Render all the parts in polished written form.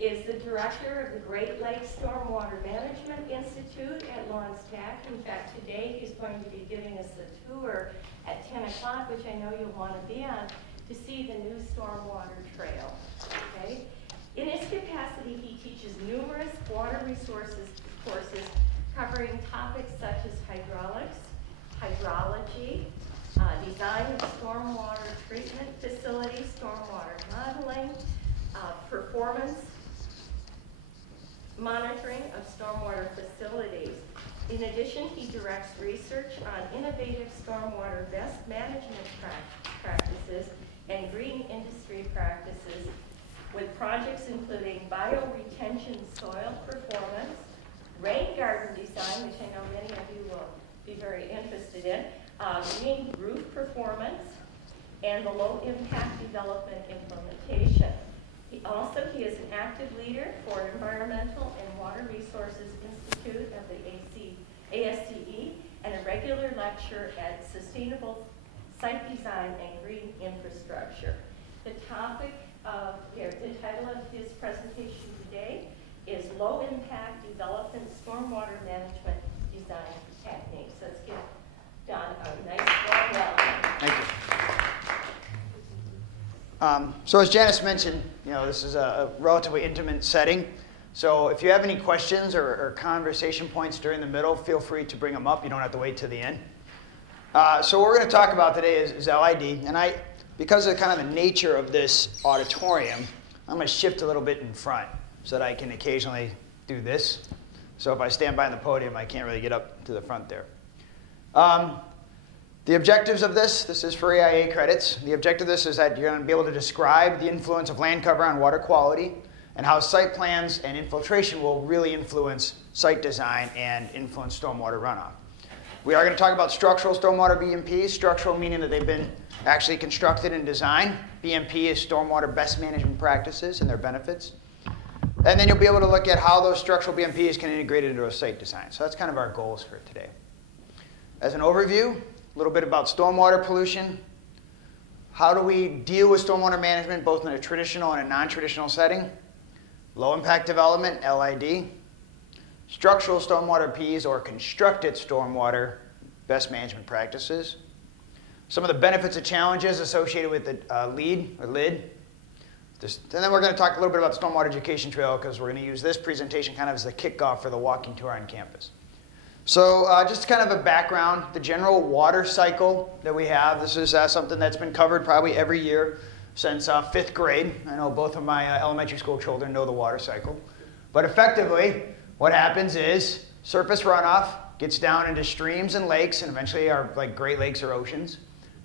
is the director of the Great Lakes Stormwater Management Institute at Lawrence Tech. In fact, today he's going to be giving us a tour at 10 o'clock, which I know you'll want to be on, to see the new stormwater trail. Okay? In his capacity, he teaches numerous water resources courses covering topics such as hydraulics, hydrology, design of stormwater treatment facilities, stormwater modeling, performance monitoring of stormwater facilities. In addition, he directs research on innovative stormwater best management practices and green industry practices with projects including bioretention soil performance, rain garden design, which I know many of you will be very interested in, green roof performance, and the low impact development implementation. He is an active leader for Environmental and Water Resources Institute of the ASCE and a regular lecturer at Sustainable Site Design and Green Infrastructure. The title of his presentation today is Low Impact Development Stormwater Management Design Techniques. Let's give Don a nice warm welcome. Thank you. So as Janice mentioned, this is a relatively intimate setting. So if you have any questions or conversation points during the middle, feel free to bring them up. You don't have to wait to the end. So what we're going to talk about today is LID. And because of kind of the nature of this auditorium, I'm going to shift a little bit in front so that I can occasionally do this. So if I stand by the podium, I can't really get up to the front there. The objectives of this is for AIA credits. The objective of this is that you're going to be able to describe the influence of land cover on water quality and how site plans and infiltration will really influence site design and influence stormwater runoff. We are going to talk about structural stormwater BMPs, structural meaning that they've been actually constructed and designed. BMP is stormwater best management practices and their benefits. And then you'll be able to look at how those structural BMPs can integrate into a site design. So that's kind of our goals for today. As an overview, a little bit about stormwater pollution. How do we deal with stormwater management both in a traditional and a non-traditional setting? Low impact development, LID. Structural stormwater Ps or constructed stormwater best management practices. Some of the benefits and challenges associated with the LID. And then we're going to talk a little bit about the stormwater education trail because we're going to use this presentation kind of as the kickoff for the walking tour on campus. So just kind of a background, the general water cycle that we have. This is something that's been covered probably every year since 5th grade. I know both of my elementary school children know the water cycle. But effectively, what happens is surface runoff gets down into streams and lakes and eventually are like Great Lakes or oceans.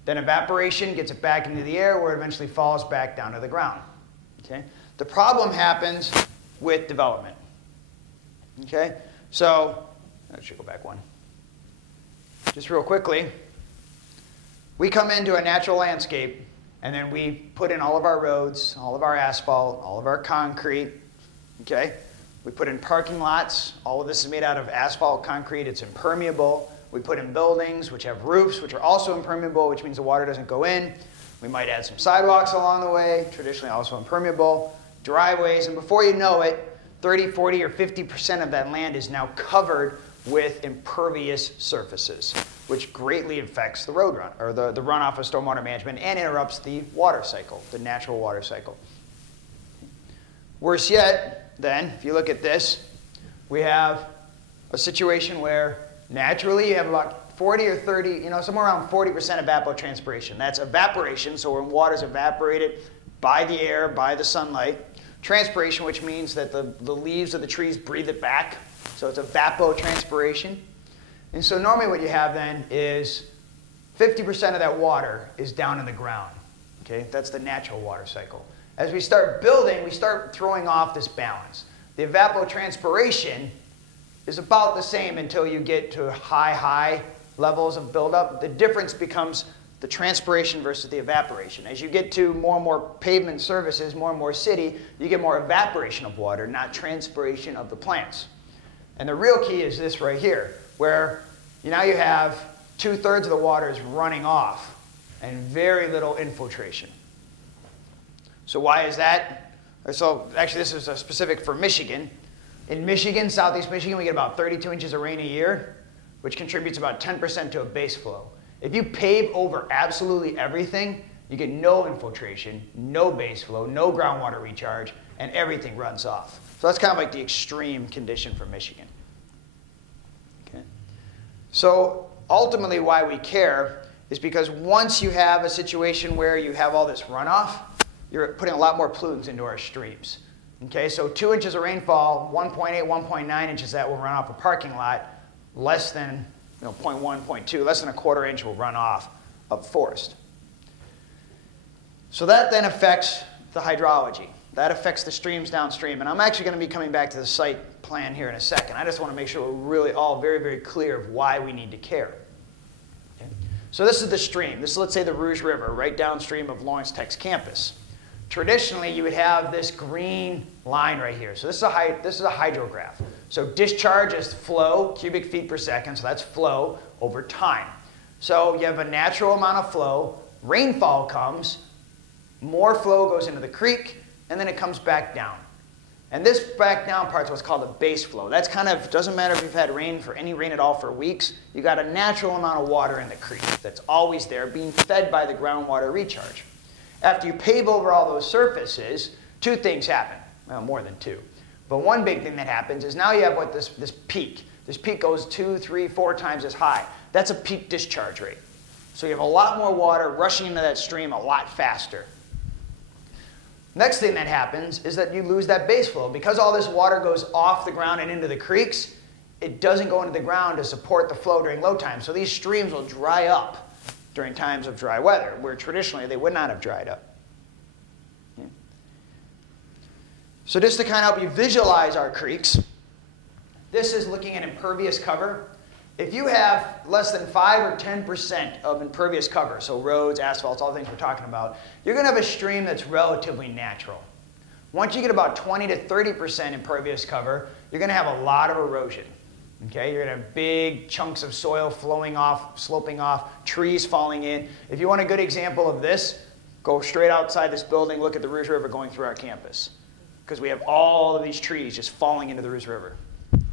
Then evaporation gets it back into the air where it eventually falls back down to the ground. Okay? The problem happens with development. Okay? So, I should go back one. Just real quickly, we come into a natural landscape and then we put in all of our roads, all of our asphalt, all of our concrete. Okay? We put in parking lots. All of this is made out of asphalt concrete. It's impermeable. We put in buildings which have roofs which are also impermeable, which means the water doesn't go in. We might add some sidewalks along the way, traditionally also impermeable, driveways, and before you know it, 30, 40, or 50% of that land is now covered with impervious surfaces, which greatly affects the road run, or the runoff of stormwater management and interrupts the water cycle, the natural water cycle. Worse yet, then, if you look at this, we have a situation where naturally you have about 40 or 30, somewhere around 40% evapotranspiration. That's evaporation, so when water is evaporated by the air, by the sunlight. Transpiration, which means that the leaves of the trees breathe it back. So it's evapotranspiration. And so normally what you have then is 50% of that water is down in the ground. Okay? That's the natural water cycle. As we start building, we start throwing off this balance. The evapotranspiration is about the same until you get to high levels of buildup. The difference becomes the transpiration versus the evaporation. As you get to more and more pavement surfaces, more and more city, you get more evaporation of water, not transpiration of the plants. And the real key is this right here, where now you have 2/3 of the water is running off and very little infiltration. So why is that? So actually this is specific for Michigan. In Michigan, southeast Michigan, we get about 32 inches of rain a year, which contributes about 10% to a base flow. If you pave over absolutely everything, you get no infiltration, no base flow, no groundwater recharge, and everything runs off. So that's kind of like the extreme condition for Michigan. Okay. So ultimately why we care is because once you have a situation where you have all this runoff, you're putting a lot more pollutants into our streams. Okay, so 2 inches of rainfall, 1.8, 1.9 inches that will run off a parking lot, less than 0.1, 0.2, less than a quarter inch will run off of forest. So that then affects the hydrology. That affects the streams downstream. And I'm actually going to be coming back to the site plan here in a second. I just want to make sure we're really all very, very clear of why we need to care. Okay. So this is the stream. This is, let's say, the Rouge River, right downstream of Lawrence Tech's campus. Traditionally, you would have this green line right here. So this is a hydrograph. So discharge is flow, cubic feet per second. So that's flow over time. So you have a natural amount of flow. Rainfall comes. More flow goes into the creek. And then it comes back down. And this back down part is what's called a base flow. That's kind of, doesn't matter if you've had rain for any rain at all for weeks. You got a natural amount of water in the creek that's always there being fed by the groundwater recharge. After you pave over all those surfaces, two things happen. Well, more than two. But one big thing that happens is now you have this peak. This peak goes 2, 3, 4 times as high. That's a peak discharge rate. So you have a lot more water rushing into that stream a lot faster. Next thing that happens is that you lose that base flow. Because all this water goes off the ground and into the creeks, it doesn't go into the ground to support the flow during low times. So these streams will dry up during times of dry weather, where traditionally they would not have dried up. Okay. So just to kind of help you visualize our creeks, this is looking at impervious cover. If you have less than 5 or 10% of impervious cover, so roads, asphalts, all the things we're talking about, you're going to have a stream that's relatively natural. Once you get about 20 to 30% impervious cover, you're going to have a lot of erosion. Okay? You're going to have big chunks of soil flowing off, sloping off, trees falling in. If you want a good example of this, go straight outside this building, look at the Rouge River going through our campus. Because we have all of these trees just falling into the Rouge River.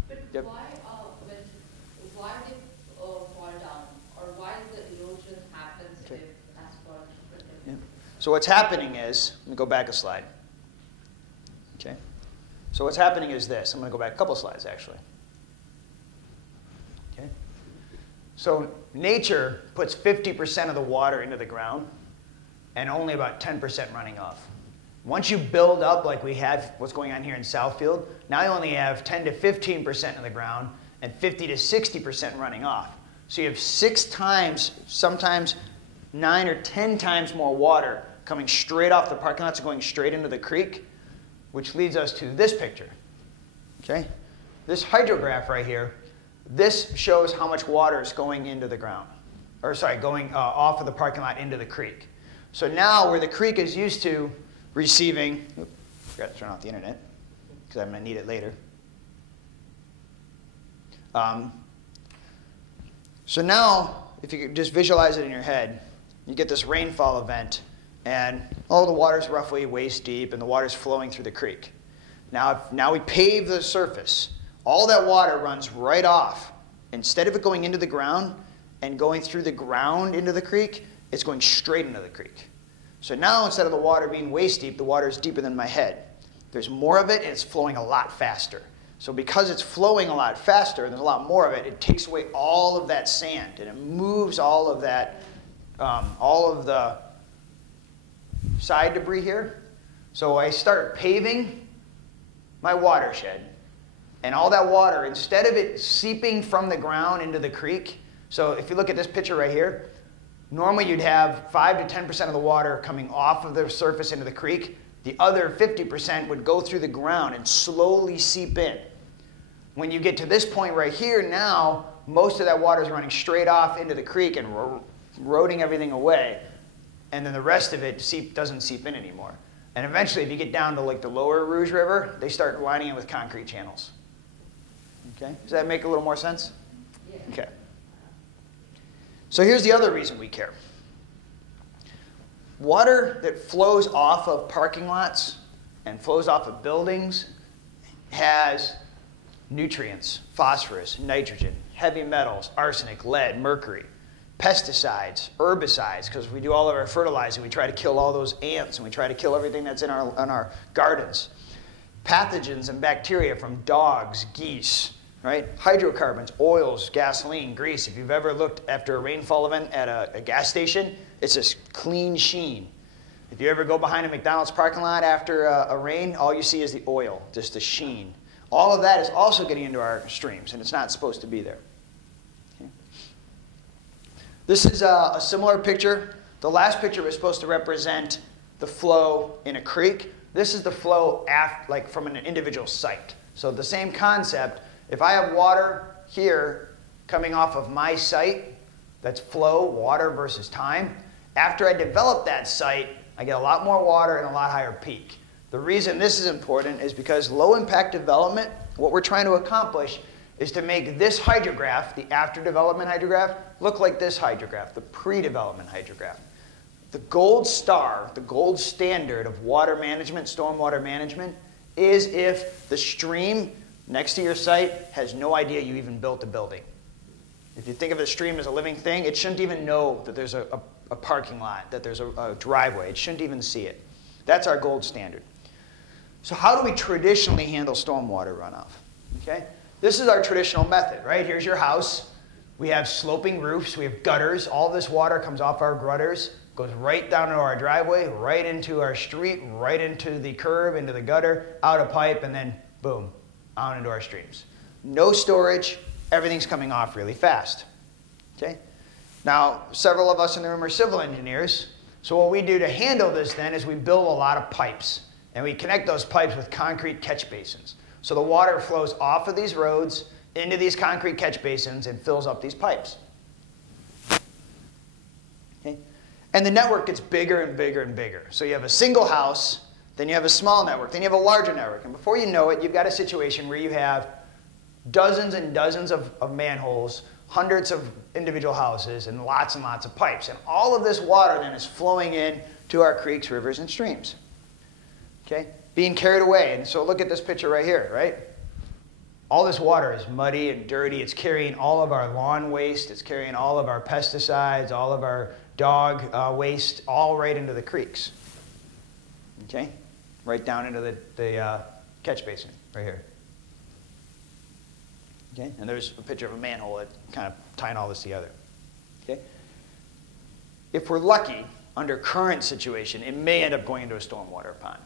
But Yep. why did it fall down? Or why does the erosion happen if asphalt? Yeah. So what's happening is, let me go back a slide. Okay. So what's happening is this. I'm going to go back a couple slides, actually. Okay. So nature puts 50% of the water into the ground and only about 10% running off. Once you build up like we have what's going on here in Southfield, now you only have 10 to 15% in the ground and 50 to 60% running off. So you have 6 times, sometimes 9 or 10 times more water coming straight off the parking lots and going straight into the creek, which leads us to this picture. Okay? This hydrograph right here, this shows how much water is going into the ground. Or sorry, going off of the parking lot into the creek. So now where the creek is used to receiving, oops, forgot to turn off the internet because I'm going to need it later. So now, if you could just visualize it in your head, you get this rainfall event, and all the water's roughly waist deep, and the water's flowing through the creek. Now we pave the surface. All that water runs right off. Instead of it going into the ground and going through the ground into the creek, it's going straight into the creek. So now, instead of the water being waist deep, the water is deeper than my head. There's more of it, and it's flowing a lot faster. So because it's flowing a lot faster, and there's a lot more of it, it takes away all of that sand, and it moves all of that, all of the side debris here. So I start paving my watershed, and all that water, instead of it seeping from the ground into the creek, so if you look at this picture right here, normally you'd have 5 to 10% of the water coming off of the surface into the creek. The other 50% would go through the ground and slowly seep in. When you get to this point right here now, most of that water is running straight off into the creek and eroding everything away. And then the rest of it doesn't seep in anymore. And eventually, if you get down to like the lower Rouge River, they start lining it with concrete channels. Okay? Does that make a little more sense? Yeah. Okay. So here's the other reason we care. Water that flows off of parking lots and flows off of buildings has nutrients, phosphorus, nitrogen, heavy metals, arsenic, lead, mercury, pesticides, herbicides, because we do all of our fertilizing. We try to kill all those ants, and we try to kill everything that's in our gardens. Pathogens and bacteria from dogs, geese, right? Hydrocarbons, oils, gasoline, grease. If you've ever looked after a rainfall event at a gas station, it's this clean sheen. If you ever go behind a McDonald's parking lot after a rain, all you see is the oil, just the sheen. All of that is also getting into our streams, and it's not supposed to be there. Okay. This is a similar picture. The last picture was supposed to represent the flow in a creek. This is the flow like from an individual site. So the same concept. If I have water here coming off of my site, that's flow, water versus time. After I develop that site, I get a lot more water and a lot higher peak. The reason this is important is because low impact development, what we're trying to accomplish is to make this hydrograph, the after development hydrograph, look like this hydrograph, the pre-development hydrograph. The gold star, the gold standard of water management, stormwater management, is if the stream next to your site has no idea you even built a building. If you think of a stream as a living thing, it shouldn't even know that there's a parking lot, that there's a driveway. It shouldn't even see it. That's our gold standard. So how do we traditionally handle stormwater runoff? Okay? This is our traditional method, right? Here's your house. We have sloping roofs. We have gutters. All this water comes off our gutters, goes right down to our driveway, right into our street, right into the curb, into the gutter, out a pipe, and then boom, out into our streams. No storage. Everything's coming off really fast. Okay? Now, several of us in the room are civil engineers. So what we do to handle this then is we build a lot of pipes. And we connect those pipes with concrete catch basins. So the water flows off of these roads into these concrete catch basins and fills up these pipes. Okay? And the network gets bigger and bigger and bigger. So you have a single house, then you have a small network, then you have a larger network. And before you know it, you've got a situation where you have dozens and dozens of manholes, hundreds of individual houses, and lots of pipes. And all of this water then is flowing in to our creeks, rivers, and streams. Okay? Being carried away. And so look at this picture right here, right? All this water is muddy and dirty. It's carrying all of our lawn waste. It's carrying all of our pesticides, all of our dog waste, all right into the creeks. Okay? Right down into the catch basin right here. Okay? And there's a picture of a manhole that kind of tying all this together. Okay? If we're lucky, under current situation, it may end up going into a stormwater pond.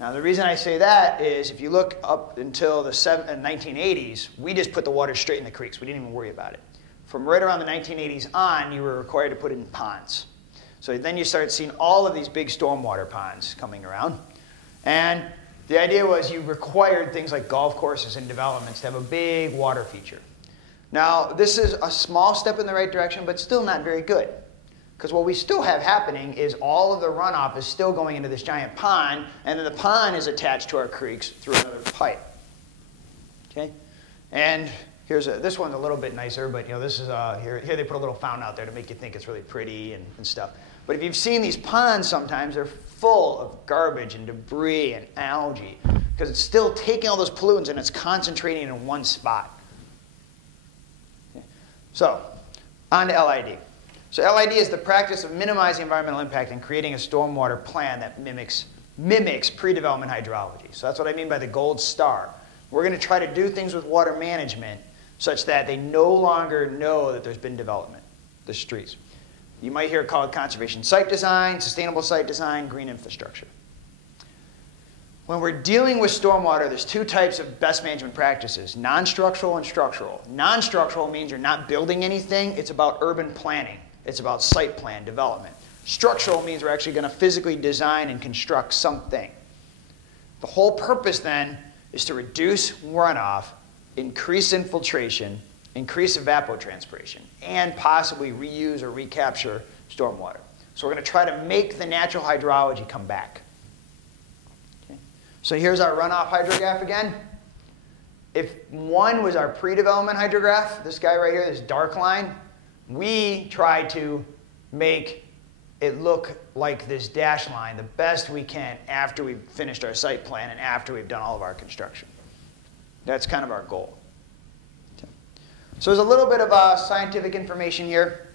Now, the reason I say that is if you look up until the 1980s, we just put the water straight in the creeks. We didn't even worry about it. From right around the 1980s on, you were required to put it in ponds. So then you started seeing all of these big stormwater ponds coming around. And the idea was you required things like golf courses and developments to have a big water feature. Now, this is a small step in the right direction, but still not very good. Because what we still have happening is all of the runoff is still going into this giant pond, and then the pond is attached to our creeks through another pipe. Okay? And here's this one's a little bit nicer, but you know, this is here they put a little fountain out there to make you think it's really pretty and stuff. But if you've seen these ponds sometimes, they're full of garbage and debris and algae because it's still taking all those pollutants and it's concentrating in one spot. Okay. So, on to LID. So LID is the practice of minimizing environmental impact and creating a stormwater plan that mimics pre-development hydrology. So that's what I mean by the gold star. We're going to try to do things with water management such that they no longer know that there's been development, the streets. You might hear it called conservation site design, sustainable site design, green infrastructure. When we're dealing with stormwater, there's two types of best management practices, non-structural and structural. Non-structural means you're not building anything. It's about urban planning. It's about site plan development. Structural means we're actually going to physically design and construct something. The whole purpose then is to reduce runoff, increase infiltration, increase evapotranspiration, and possibly reuse or recapture stormwater. So we're going to try to make the natural hydrology come back. Okay. So here's our runoff hydrograph again. If one was our pre-development hydrograph, this guy right here, this dark line, we try to make it look like this dashed line the best we can after we've finished our site plan and after we've done all of our construction. That's kind of our goal. So there's a little bit of scientific information here.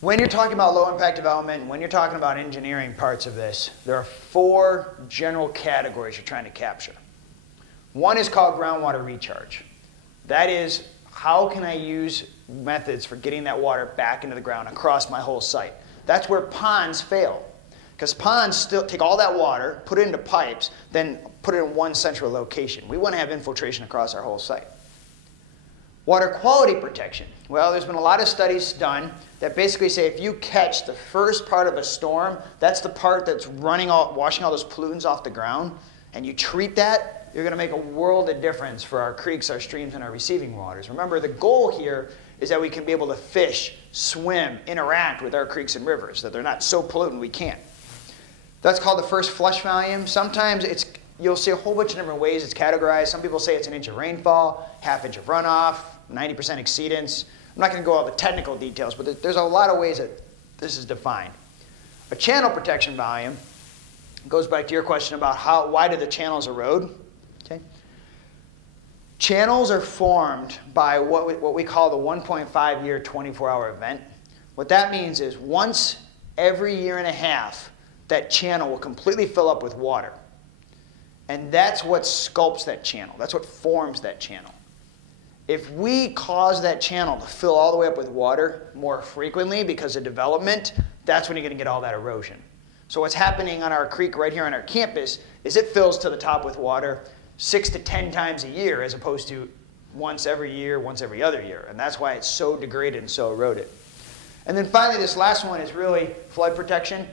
When you're talking about low impact development, and when you're talking about engineering parts of this, there are 4 general categories you're trying to capture. One is called groundwater recharge. That is, how can I use methods for getting that water back into the ground across my whole site? That's where ponds fail. Because ponds still take all that water, put it into pipes, then put it in one central location. We want to have infiltration across our whole site. Water quality protection. Well, there's been a lot of studies done that basically say if you catch the first part of a storm, that's the part that's washing all those pollutants off the ground, and you treat that, you're going to make a world of difference for our creeks, our streams, and our receiving waters. Remember, the goal here is that we can be able to fish, swim, interact with our creeks and rivers, that they're not so pollutant we can't. That's called the first flush volume. Sometimes you'll see a whole bunch of different ways it's categorized. Some people say it's an inch of rainfall, half inch of runoff, 90% exceedance. I'm not going to go all the technical details, but there's a lot of ways that this is defined. A channel protection volume goes back to your question about why do the channels erode? Okay. Channels are formed by what we call the 1.5-year 24-hour event. What that means is once every year and a half, that channel will completely fill up with water. And that's what sculpts that channel. That's what forms that channel. If we cause that channel to fill all the way up with water more frequently because of development, that's when you're going to get all that erosion. So what's happening on our creek right here on our campus is it fills to the top with water 6 to 10 times a year as opposed to once every year, once every other year. And that's why it's so degraded and so eroded. And then finally, this last one is really flood protection.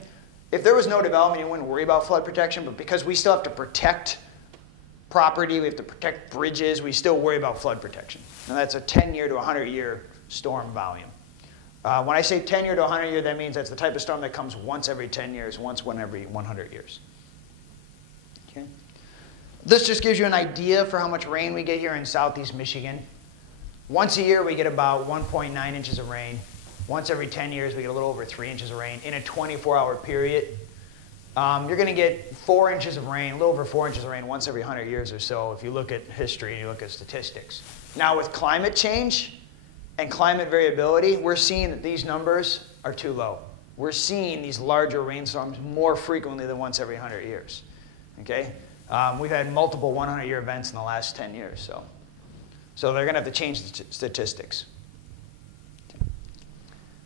If there was no development, you wouldn't worry about flood protection, but because we still have to protect property, we have to protect bridges, we still worry about flood protection. And that's a 10-year to 100-year storm volume. When I say 10-year to 100-year, that means that's the type of storm that comes once every 10 years, once every 100 years. Okay. This just gives you an idea for how much rain we get here in southeast Michigan. Once a year, we get about 1.9 inches of rain. Once every 10 years, we get a little over 3 inches of rain in a 24-hour period. You're going to get 4 inches of rain, a little over 4 inches of rain once every 100 years or so if you look at history and you look at statistics. Now with climate change and climate variability, we're seeing that these numbers are too low. We're seeing these larger rainstorms more frequently than once every 100 years. Okay? We've had multiple 100-year events in the last 10 years. So they're going to have to change the statistics.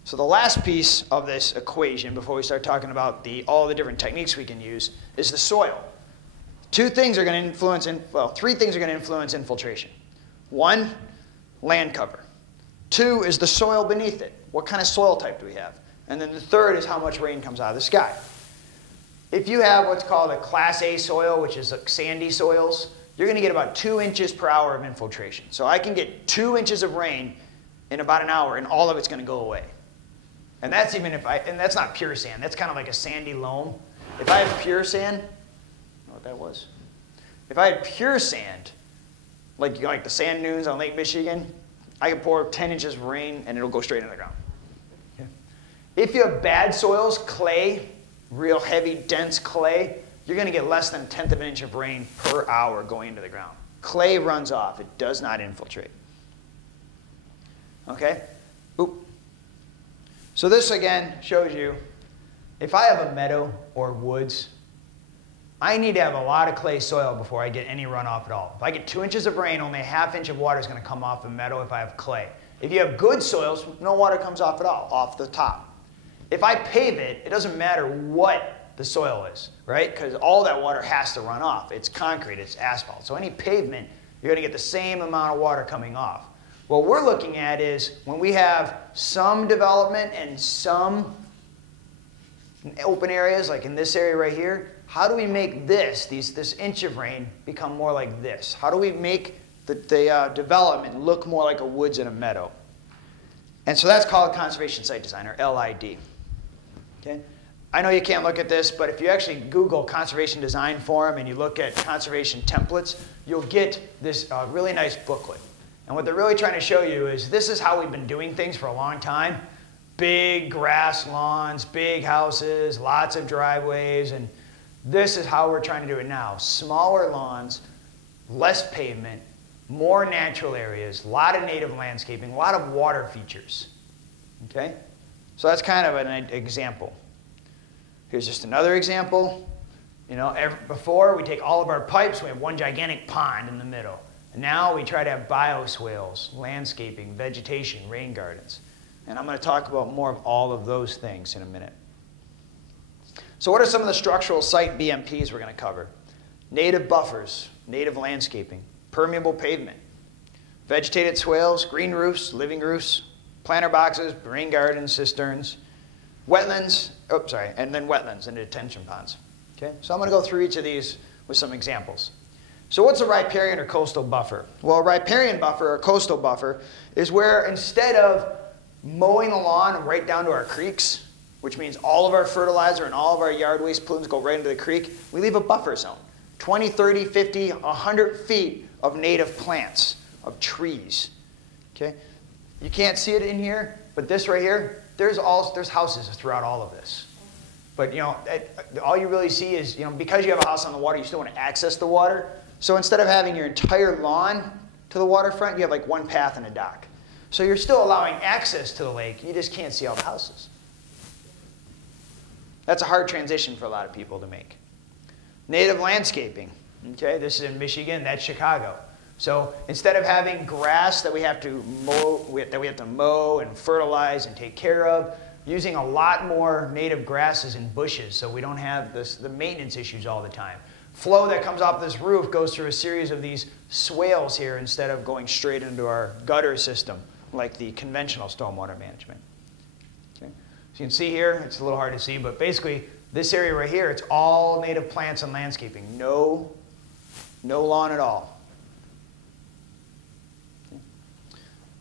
So the last piece of this equation, before we start talking about all the different techniques we can use, is the soil. 2 things are going to influence, 3 things are going to influence infiltration. 1, land cover. 2 is the soil beneath it. What kind of soil type do we have? And then the 3rd is how much rain comes out of the sky. If you have what's called a Class A soil, which is like sandy soils, you're going to get about 2 inches per hour of infiltration. So I can get 2 inches of rain in about an hour, and all of it's going to go away. And that's even and that's not pure sand. That's kind of like a sandy loam. If I have pure sand, you know what that was? If I had pure sand, like the sand dunes on Lake Michigan, I could pour 10 inches of rain and it'll go straight into the ground. Okay. If you have bad soils, clay, real heavy, dense clay, you're going to get less than 1/10 of an inch of rain per hour going into the ground. Clay runs off. It does not infiltrate. Okay? Oop. So this, again, shows you, if I have a meadow or woods, I need to have a lot of clay soil before I get any runoff at all. If I get 2 inches of rain, only a 1/2 inch of water is going to come off the meadow if I have clay. If you have good soils, no water comes off at all, off the top. If I pave it, it doesn't matter what the soil is, right? Because all that water has to run off. It's concrete, it's asphalt. So any pavement, you're going to get the same amount of water coming off. What we're looking at is when we have some development and some open areas, like in this area right here, how do we make this inch of rain become more like this? How do we make the development look more like a woods and a meadow? And so that's called conservation site design, or LID. Okay? I know you can't look at this, but if you actually Google conservation design forum and you look at conservation templates, you'll get this really nice booklet. And what they're really trying to show you is this is how we've been doing things for a long time. big grass lawns, big houses, lots of driveways, and this is how we're trying to do it now. Smaller lawns, less pavement, more natural areas, a lot of native landscaping, a lot of water features. Okay? So that's kind of an example. Here's just another example. You know, before we take all of our pipes, we have one gigantic pond in the middle. And now we try to have bioswales, landscaping, vegetation, rain gardens. And I'm going to talk about more of all of those things in a minute. So what are some of the structural site BMPs we're going to cover? Native buffers, native landscaping, permeable pavement, vegetated swales, green roofs, living roofs, planter boxes, rain gardens, cisterns, wetlands, and then wetlands and detention ponds. Okay? So I'm going to go through each of these with some examples. So what's a riparian or coastal buffer? Well, a riparian buffer or coastal buffer is where instead of mowing the lawn right down to our creeks, which means all of our fertilizer and all of our yard waste plumes go right into the creek, we leave a buffer zone. 20, 30, 50, 100 feet of native plants, of trees. Okay? You can't see it in here, but this right here, there's houses throughout all of this. But you know, all you really see is, you know, because you have a house on the water, you still want to access the water. So instead of having your entire lawn to the waterfront, you have like one path and a dock. So you're still allowing access to the lake, you just can't see all the houses. That's a hard transition for a lot of people to make. Native landscaping. Okay, this is in Michigan, that's Chicago. So instead of having grass that we have to mow and fertilize and take care of, using a lot more native grasses and bushes so we don't have the maintenance issues all the time. Flow that comes off this roof goes through a series of these swales here instead of going straight into our gutter system like the conventional stormwater management. Okay. So you can see here, it's a little hard to see, but basically this area right here, it's all native plants and landscaping. No lawn at all. Okay.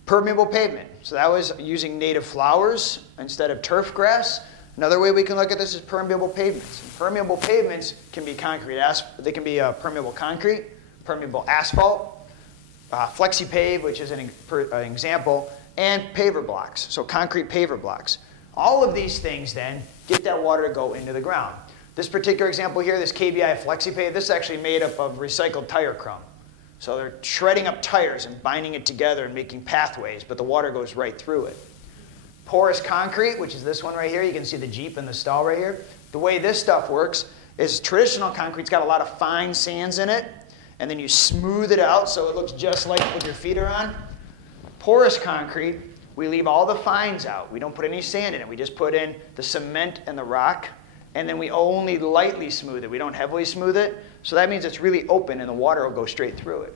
Permeable pavement. So that was using native flowers instead of turf grass. Another way we can look at this is permeable pavements. And permeable pavements can be concrete. They can be permeable concrete, permeable asphalt, flexi-pave, which is an example, and paver blocks, so concrete paver blocks. All of these things then get that water to go into the ground. This particular example here, this KBI flexi-pave, this is actually made up of recycled tire crumb. So they're shredding up tires and binding it together and making pathways, but the water goes right through it. Porous concrete, which is this one right here. You can see the Jeep in the stall right here. The way this stuff works is traditional concrete's got a lot of fine sands in it, and then you smooth it out so it looks just like what your feet are on. Porous concrete, we leave all the fines out. We don't put any sand in it. We just put in the cement and the rock, and then we only lightly smooth it. We don't heavily smooth it. So that means it's really open and the water will go straight through it.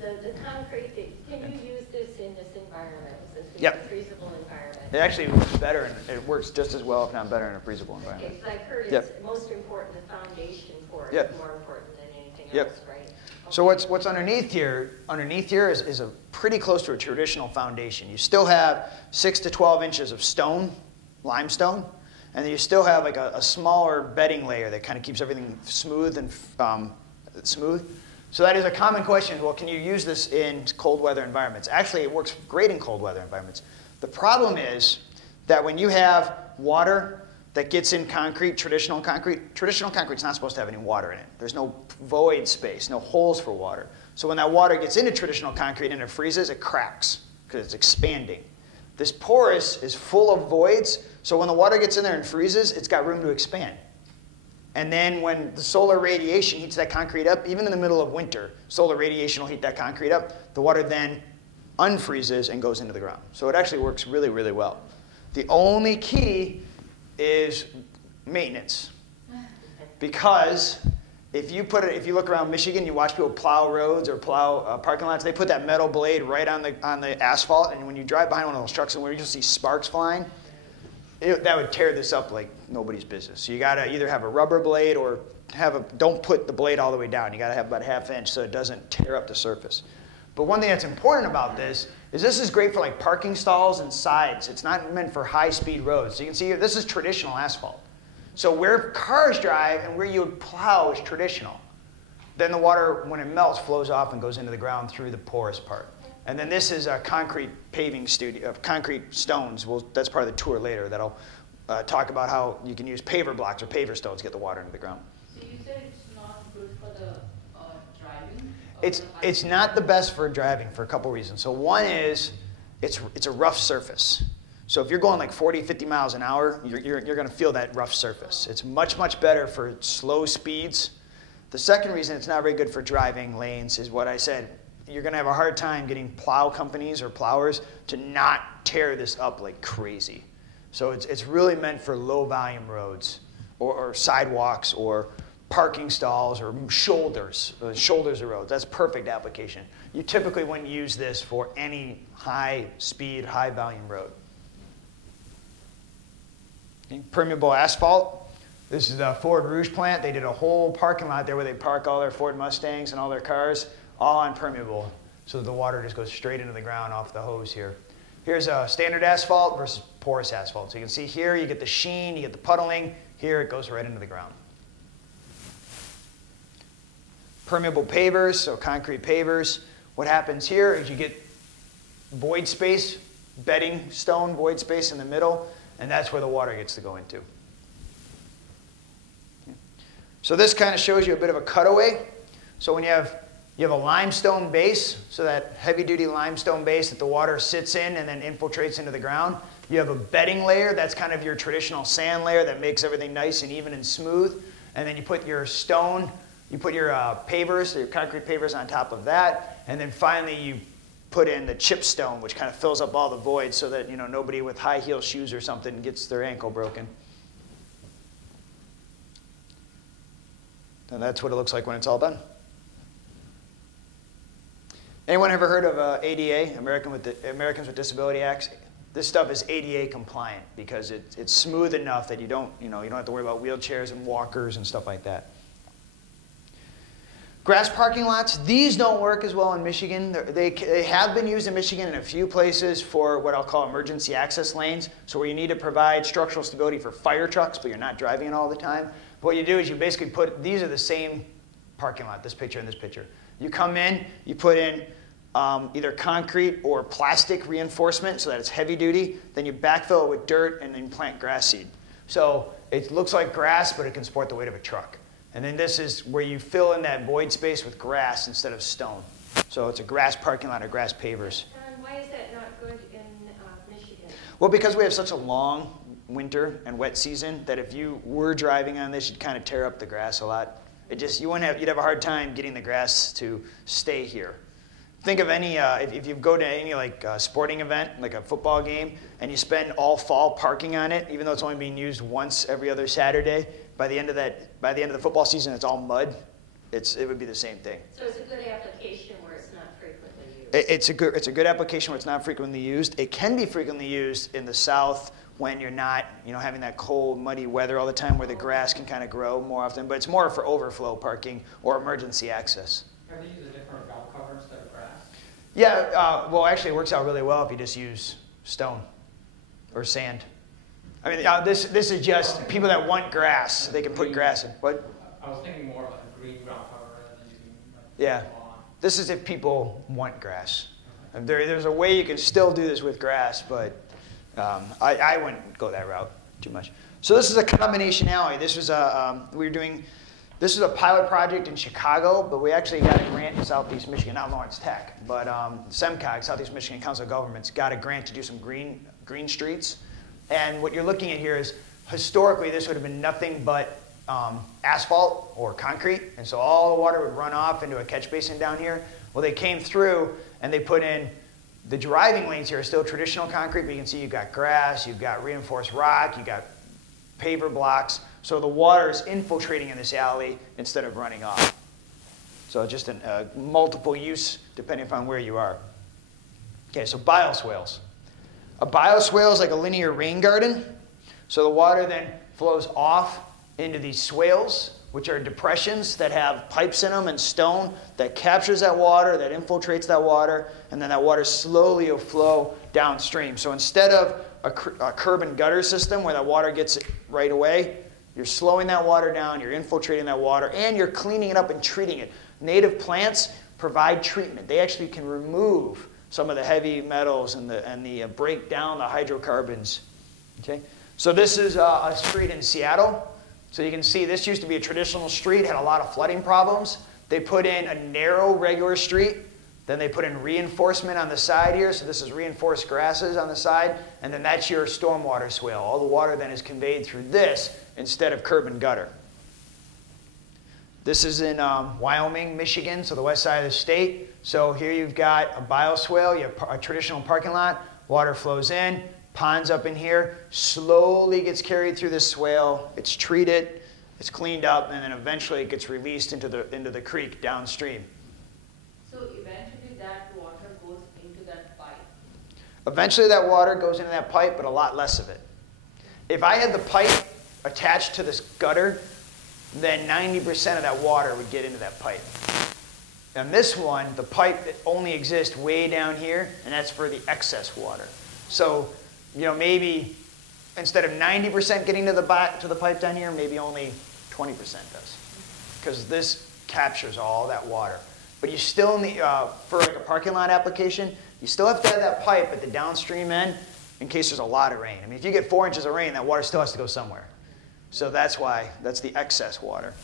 The concrete, can you use this in this environment? Since we Yep. have a freezable environment. It actually works better, and it works just as well, if not better, in a freezable environment. Okay, so I've heard Yep. it's most important, the foundation for it Yep. is more important than anything Yep. else, right? So what's underneath here? Underneath here is a pretty close to a traditional foundation. You still have 6 to 12 inches of stone, limestone, and then you still have like a smaller bedding layer that kind of keeps everything smooth and smooth. So that is a common question. Well, can you use this in cold weather environments? Actually, it works great in cold weather environments. The problem is that when you have water that gets in concrete, traditional concrete's not supposed to have any water in it. There's no void space, no holes for water. So when that water gets into traditional concrete and it freezes, it cracks because it's expanding. This porous is full of voids, so when the water gets in there and freezes, it's got room to expand. And then when the solar radiation heats that concrete up, even in the middle of winter, solar radiation will heat that concrete up. The water then unfreezes and goes into the ground. So it actually works really, really well. The only key is maintenance. Because if you look around Michigan, you watch people plow roads or plow parking lots, they put that metal blade right on the asphalt, and when you drive behind one of those trucks and where you just see sparks flying, that would tear this up like nobody's business. So you gotta either have a rubber blade or don't put the blade all the way down. You gotta have about a ½ inch so it doesn't tear up the surface. But one thing that's important about this is great for like parking stalls and sides. It's not meant for high-speed roads. So you can see here, this is traditional asphalt. So where cars drive and where you would plow is traditional. Then the water, when it melts, flows off and goes into the ground through the porous part. And then this is a concrete paving studio, concrete stones. Well, that's part of the tour later. That'll talk about how you can use paver blocks or paver stones to get the water into the ground. So you said it's not good for the driving? It's not the best for driving for a couple reasons. So one is it's a rough surface. So if you're going like 40, 50 miles an hour, you're going to feel that rough surface. It's much, much better for slow speeds. The second reason it's not very good for driving lanes is what I said. You're going to have a hard time getting plow companies or plowers to not tear this up like crazy. So it's really meant for low volume roads or sidewalks or parking stalls or shoulders of roads. That's perfect application. You typically wouldn't use this for any high speed, high volume road. Okay. Permeable asphalt. This is the Ford Rouge plant. They did a whole parking lot there where they park all their Ford Mustangs and all their cars, all on permeable, so that the water just goes straight into the ground off the hose here. Here's a standard asphalt versus porous asphalt. So you can see here you get the sheen, you get the puddling. Here it goes right into the ground. Permeable pavers, so concrete pavers. What happens here is you get void space, bedding stone, void space in the middle, and that's where the water gets to go into. So this kind of shows you a bit of a cutaway. So when you have a limestone base, so that heavy-duty limestone base that the water sits in and then infiltrates into the ground. You have a bedding layer, that's kind of your traditional sand layer that makes everything nice and even and smooth. And then you put your stone, you put your pavers, your concrete pavers on top of that. And then finally you put in the chip stone, which kind of fills up all the voids so that nobody with high heel shoes or something gets their ankle broken. And that's what it looks like when it's all done. Anyone ever heard of ADA, Americans with Disability Acts? This stuff is ADA compliant because it's smooth enough that you don't have to worry about wheelchairs and walkers and stuff like that. Grass parking lots, these don't work as well in Michigan. They have been used in Michigan in a few places for what I'll call emergency access lanes, so where you need to provide structural stability for fire trucks, but you're not driving it all the time. What you do is you basically these are the same parking lot, this picture and this picture. You come in, you put in either concrete or plastic reinforcement so that it's heavy duty, then you backfill it with dirt and then plant grass seed. So it looks like grass, but it can support the weight of a truck. And then this is where you fill in that void space with grass instead of stone. So it's a grass parking lot or grass pavers. And why is that not good in Michigan? Well, because we have such a long winter and wet season that if you were driving on this, you'd kind of tear up the grass a lot. You'd have a hard time getting the grass to stay here. Think of any, if you go to any sporting event, like a football game, and you spend all fall parking on it, even though it's only being used once every other Saturday, by the end of the football season, it's all mud. It would be the same thing. So it's a good application where it's not frequently used. It's a good application where it's not frequently used. It can be frequently used in the South when you're not, having that cold, muddy weather all the time, where the grass can kind of grow more often. But it's more for overflow parking or emergency access. Have they used a different ground cover instead of grass? Yeah, well, actually, it works out really well if you just use stone or sand. I mean, this is just people that want grass. They can put grass in. What? I was thinking more like a green ground cover rather than using yeah. lawn. This is if people want grass. Okay. There's a way you can still do this with grass, but I wouldn't go that route too much. So this is a combination alley. This was this is a pilot project in Chicago, but we actually got a grant in Southeast Michigan, not Lawrence Tech, but SEMCOG, Southeast Michigan Council of Governments, got a grant to do some green streets. And what you're looking at here is, historically, this would have been nothing but asphalt or concrete, and so all the water would run off into a catch basin down here. Well, they came through and they put in the driving lanes here are still traditional concrete, but you can see you've got grass, you've got reinforced rock, you've got paver blocks, so the water is infiltrating in this alley instead of running off. So just a multiple use depending upon where you are. Okay, so bioswales. A bioswale is like a linear rain garden. So the water then flows off into these swales, which are depressions that have pipes in them and stone that captures that water, that infiltrates that water, and then that water slowly will flow downstream. So instead of a curb and gutter system where that water gets it right away, you're slowing that water down, you're infiltrating that water, and you're cleaning it up and treating it. Native plants provide treatment. They actually can remove some of the heavy metals and the break down the hydrocarbons. Okay, so this is a street in Seattle. So you can see this used to be a traditional street, had a lot of flooding problems. They put in a narrow, regular street. Then they put in reinforcement on the side here. So this is reinforced grasses on the side. And then that's your stormwater swale. All the water then is conveyed through this instead of curb and gutter. This is in Wyoming, Michigan, so the west side of the state. So here you've got a bioswale, you have a traditional parking lot. Water flows in, ponds up in here, slowly gets carried through this swale. It's treated, it's cleaned up, and then eventually it gets released into the creek downstream. So eventually that water goes into that pipe? Eventually that water goes into that pipe, but a lot less of it. If I had the pipe attached to this gutter, then 90% of that water would get into that pipe. And this one, the pipe only exists way down here, and that's for the excess water. So, you know, maybe instead of 90% getting to the pipe down here, maybe only 20% does. Because this captures all that water. But you still need, for like a parking lot application, you still have to have that pipe at the downstream end in case there's a lot of rain. I mean, if you get 4 inches of rain, that water still has to go somewhere. So that's why, that's the excess water.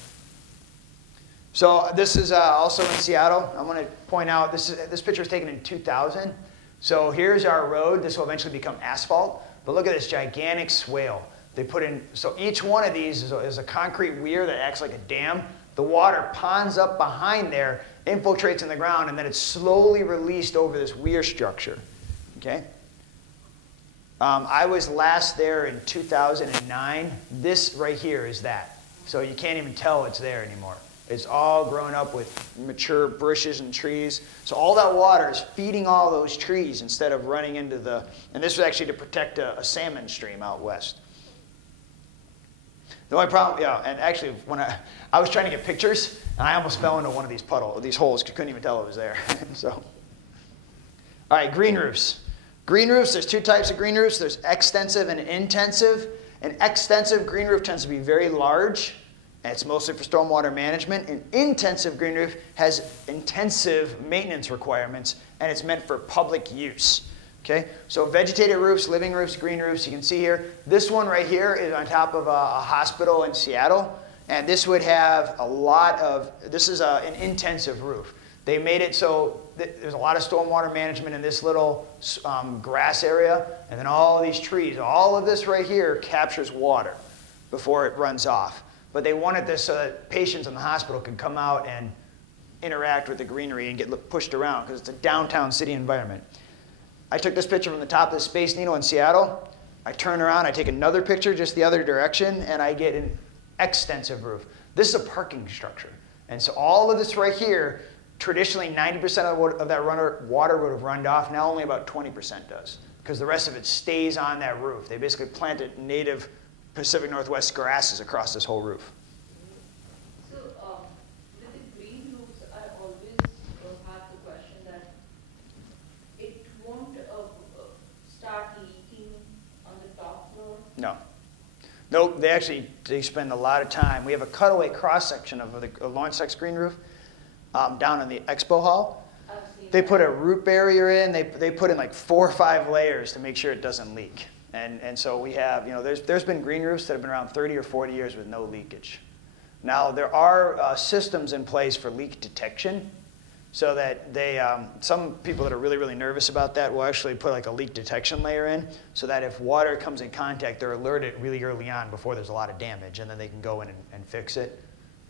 So this is also in Seattle. I'm going to point out, this picture was taken in 2000. So here's our road. This will eventually become asphalt. But look at this gigantic swale. They put in, so each one of these is a concrete weir that acts like a dam. The water ponds up behind there, infiltrates in the ground, and then it's slowly released over this weir structure. Okay? I was last there in 2009. This right here is that. So you can't even tell it's there anymore. It's all grown up with mature bushes and trees. So all that water is feeding all those trees instead of running into the, and this was actually to protect a salmon stream out west. The only problem, yeah, and actually when I was trying to get pictures, and I almost fell into one of these these holes, couldn't even tell it was there. So, all right, green roofs. Green roofs, there's 2 types of green roofs. There's extensive and intensive. An extensive green roof tends to be very large, and it's mostly for stormwater management. An intensive green roof has intensive maintenance requirements, and it's meant for public use. Okay, so vegetated roofs, living roofs, green roofs, you can see here. This one right here is on top of a hospital in Seattle, and this would have a lot of, this is an intensive roof. They made it so there's a lot of stormwater management in this little grass area, and then all these trees. All of this right here captures water before it runs off. But they wanted this so that patients in the hospital could come out and interact with the greenery and get pushed around, because it's a downtown city environment. I took this picture from the top of the Space Needle in Seattle. I turn around, I take another picture just the other direction, and I get an extensive roof. This is a parking structure. And so all of this right here, traditionally 90% of that water would have run off. Now only about 20% does, because the rest of it stays on that roof. They basically planted native Pacific Northwest grasses across this whole roof. So with the green roofs, I always have the question that it won't start leaking on the top floor? No. Nope, they spend a lot of time. We have a cutaway cross-section of the Lawrence Sex green roof down in the expo hall. They put a root barrier in. They put in like 4 or 5 layers to make sure it doesn't leak. And so we have, you know, there's been green roofs that have been around 30 or 40 years with no leakage. Now, there are systems in place for leak detection, so that some people that are really, really nervous about that will actually put like a leak detection layer in, so that if water comes in contact, they're alerted really early on before there's a lot of damage, and then they can go in and fix it,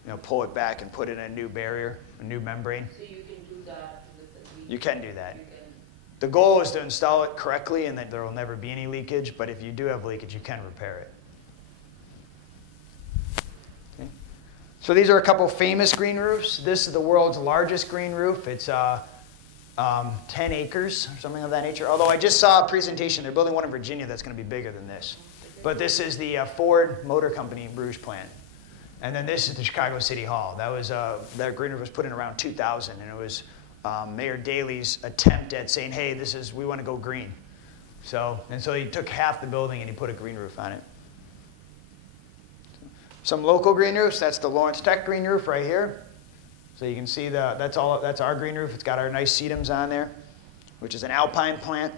you know, pull it back and put in a new barrier, a new membrane. So you can do that with the leak? You can do that. The goal is to install it correctly and that there will never be any leakage, but if you do have leakage, you can repair it. Okay. So these are a couple famous green roofs. This is the world's largest green roof. It's 10 acres or something of that nature. Although I just saw a presentation. They're building one in Virginia that's going to be bigger than this. But this is the Ford Motor Company Bruges plant. And then this is the Chicago City Hall. That green roof was put in around 2000, and it was Mayor Daley's attempt at saying, hey, we want to go green. So he took half the building and he put a green roof on it. Some local green roofs, that's the Lawrence Tech green roof right here. So you can see that's our green roof. It's got our nice sedums on there. which is an alpine plant.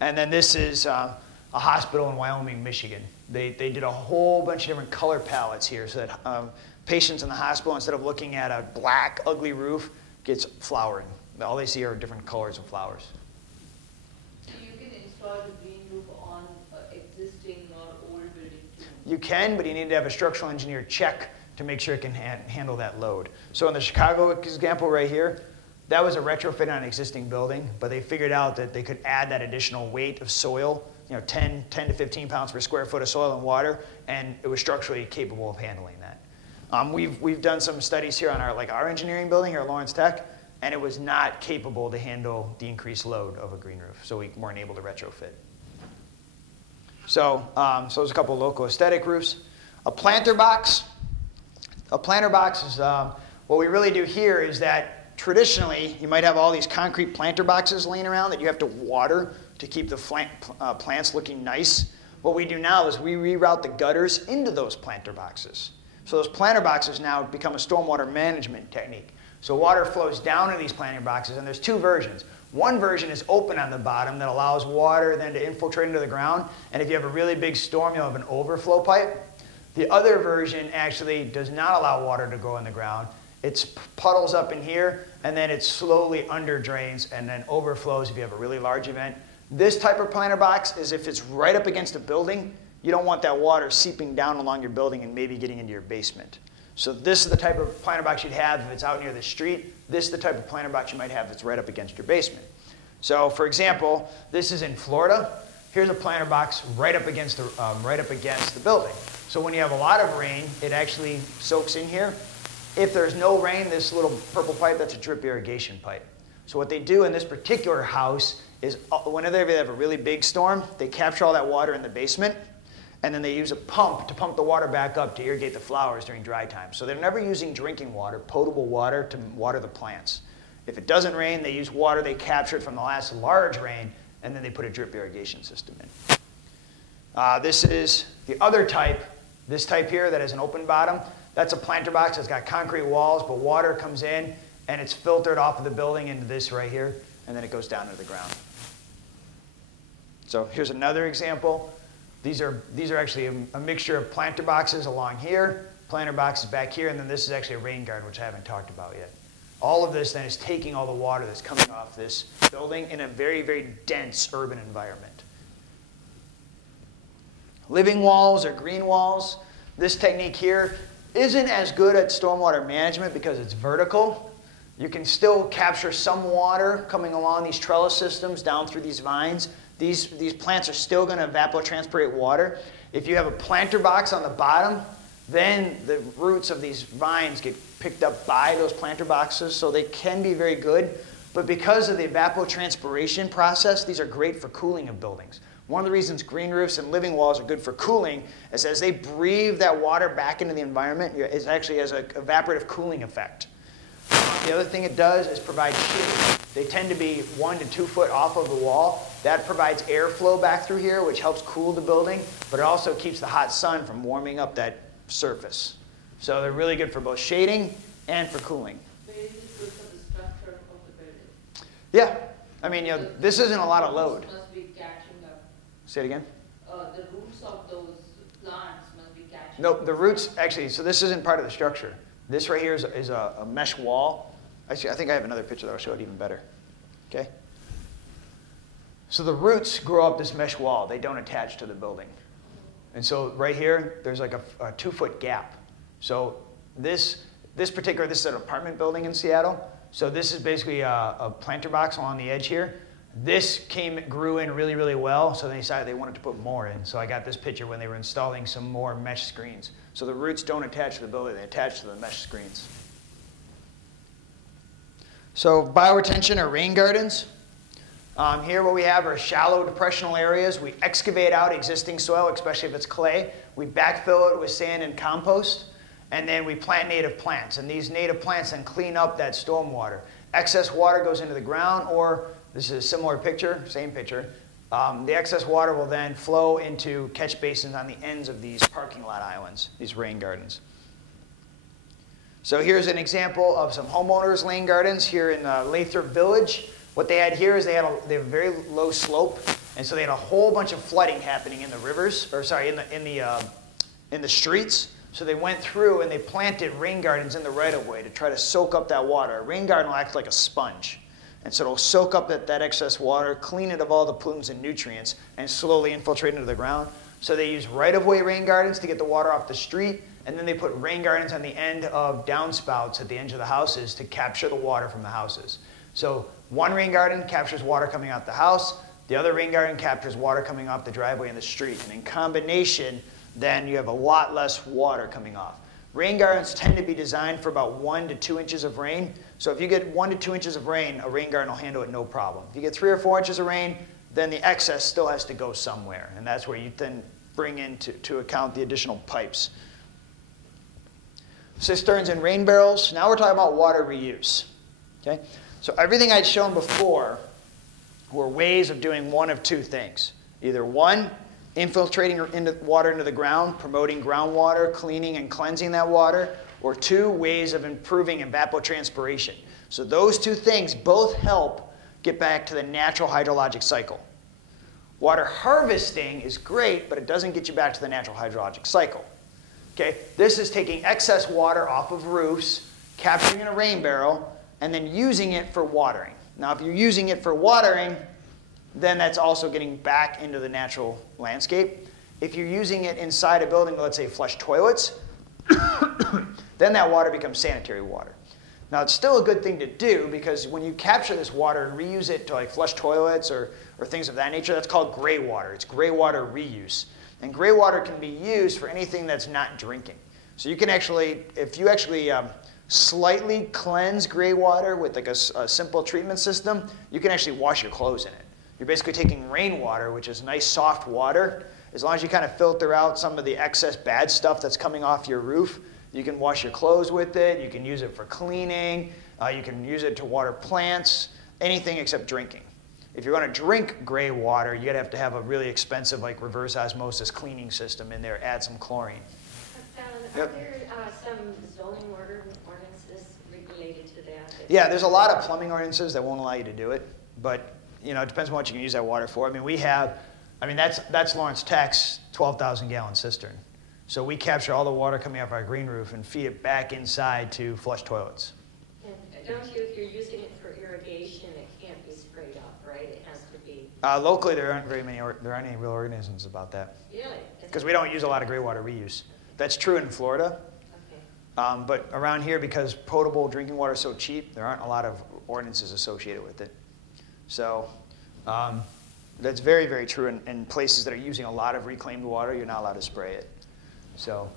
And then this is a hospital in Wyoming, Michigan. They did a whole bunch of different color palettes here so that patients in the hospital, instead of looking at a black, ugly roof, gets flowering. All they see are different colors of flowers. So you can install the green roof on existing or old building too? You can, but you need to have a structural engineer check to make sure it can handle that load. So in the Chicago example right here, that was a retrofit on an existing building, but they figured out that they could add that additional weight of soil, 10 to 15 pounds per square foot of soil and water, and it was structurally capable of handling that. We've done some studies here on our engineering building here at Lawrence Tech, and it was not capable to handle the increased load of a green roof, so we weren't able to retrofit. So there's a couple of local aesthetic roofs. A planter box. A planter box is, what we really do here is that traditionally, you might have all these concrete planter boxes laying around that you have to water to keep the plants looking nice. What we do now is we reroute the gutters into those planter boxes. So those planter boxes now become a stormwater management technique. So water flows down into these planter boxes, and there's two versions. One version is open on the bottom that allows water then to infiltrate into the ground, and if you have a really big storm, you'll have an overflow pipe. The other version actually does not allow water to go in the ground. It puddles up in here, and then it slowly under drains and then overflows if you have a really large event. This type of planter box is if it's right up against a building, you don't want that water seeping down along your building and maybe getting into your basement. So this is the type of planter box you'd have if it's out near the street. This is the type of planter box you might have that's right up against your basement. So for example, this is in Florida. Here's a planter box right up against the building. So when you have a lot of rain, it actually soaks in here. If there's no rain, this little purple pipe, that's a drip irrigation pipe. So what they do in this particular house is whenever they have a really big storm, they capture all that water in the basement, and then they use a pump to pump the water back up to irrigate the flowers during dry time. So they're never using drinking water, potable water, to water the plants. If it doesn't rain, they use water they captured from the last large rain, and then they put a drip irrigation system in. This is the other type, this type here that has an open bottom. That's a planter box that's got concrete walls, but water comes in, and it's filtered off of the building into this right here, and then it goes down to the ground. So here's another example. These are actually a mixture of planter boxes along here, planter boxes back here, and then this is actually a rain garden, which I haven't talked about yet. All of this then is taking all the water that's coming off this building in a very, very dense urban environment. Living walls or green walls. This technique here isn't as good at stormwater management because it's vertical. You can still capture some water coming along these trellis systems down through these vines. These plants are still going to evapotranspirate water. If you have a planter box on the bottom, then the roots of these vines get picked up by those planter boxes, so they can be very good. But because of the evapotranspiration process, these are great for cooling of buildings. One of the reasons green roofs and living walls are good for cooling is as they breathe that water back into the environment, it actually has an evaporative cooling effect. The other thing it does is provide shade. They tend to be 1 to 2 foot off of the wall. That provides airflow back through here, which helps cool the building, but it also keeps the hot sun from warming up that surface. So they're really good for both shading and for cooling. Very good for the structure of the building. Yeah. I mean, this isn't a lot of load. Must be catching up. Say it again? The roots of those plants must be catching No, up. the roots, actually, so this isn't part of the structure. This right here is a mesh wall. Actually, I think I have another picture that will show it even better. Okay? So the roots grow up this mesh wall. They don't attach to the building. And so right here, there's like a 2-foot gap. So this is an apartment building in Seattle. So this is basically a planter box along the edge here. This grew in really, really well, so they decided they wanted to put more in. So I got this picture when they were installing some more mesh screens. So the roots don't attach to the building, they attach to the mesh screens. So bioretention or rain gardens. Here what we have are shallow depressional areas. We excavate out existing soil, especially if it's clay. We backfill it with sand and compost, and then we plant native plants. And these native plants then clean up that stormwater. Excess water goes into the ground, or this is a similar picture, same picture. The excess water will then flow into catch basins on the ends of these parking lot islands, these rain gardens. So here's an example of some homeowners' rain gardens here in Lathrop Village. What they had here is they have a very low slope, and so they had a whole bunch of flooding happening in the rivers, or sorry, in the streets. So they went through and they planted rain gardens in the right-of-way to try to soak up that water. A rain garden will act like a sponge. And so it'll soak up that excess water, clean it of all the pollutants and nutrients, and slowly infiltrate into the ground. So they use right-of-way rain gardens to get the water off the street, and then they put rain gardens on the end of downspouts at the edge of the houses to capture the water from the houses. So one rain garden captures water coming out the house, the other rain garden captures water coming off the driveway and the street. And in combination, then you have a lot less water coming off. Rain gardens tend to be designed for about 1 to 2 inches of rain. So if you get 1 to 2 inches of rain, a rain garden will handle it no problem. If you get 3 or 4 inches of rain, then the excess still has to go somewhere. And that's where you then bring into account the additional pipes. Cisterns and rain barrels. Now we're talking about water reuse. Okay? So everything I'd shown before were ways of doing one of two things. Either one, infiltrating water into the ground, promoting groundwater, cleaning and cleansing that water, or two, ways of improving evapotranspiration. So those two things both help get back to the natural hydrologic cycle. Water harvesting is great, but it doesn't get you back to the natural hydrologic cycle. Okay? This is taking excess water off of roofs, capturing in a rain barrel, and then using it for watering. Now, if you're using it for watering, then that's also getting back into the natural landscape. If you're using it inside a building, let's say flush toilets, then that water becomes sanitary water. Now, it's still a good thing to do because when you capture this water and reuse it to like flush toilets or things of that nature, that's called gray water. It's gray water reuse. And gray water can be used for anything that's not drinking. So you can actually, if you actually slightly cleanse gray water with like a simple treatment system, you can actually wash your clothes in it. You're basically taking rainwater, which is nice soft water. As long as you kind of filter out some of the excess bad stuff that's coming off your roof, you can wash your clothes with it. You can use it for cleaning. You can use it to water plants, anything except drinking. If you're going to drink gray water, you're going to have a really expensive like reverse osmosis cleaning system in there. Add some chlorine. Are there some zoning ordinances related to that? Yeah, there's a lot of plumbing ordinances that won't allow you to do it, but you know, it depends on what you can use that water for. I mean, that's Lawrence Tech's 12,000-gallon cistern. So we capture all the water coming off our green roof and feed it back inside to flush toilets. And don't you, if you're using it for irrigation, it can't be sprayed up, right? It has to be. Locally, there aren't any real organisms about that. Really? Because we don't use a lot of gray water reuse. That's true in Florida. Okay. But around here, because potable drinking water is so cheap, there aren't a lot of ordinances associated with it. So that's very, very true in places that are using a lot of reclaimed water. You're not allowed to spray it. So,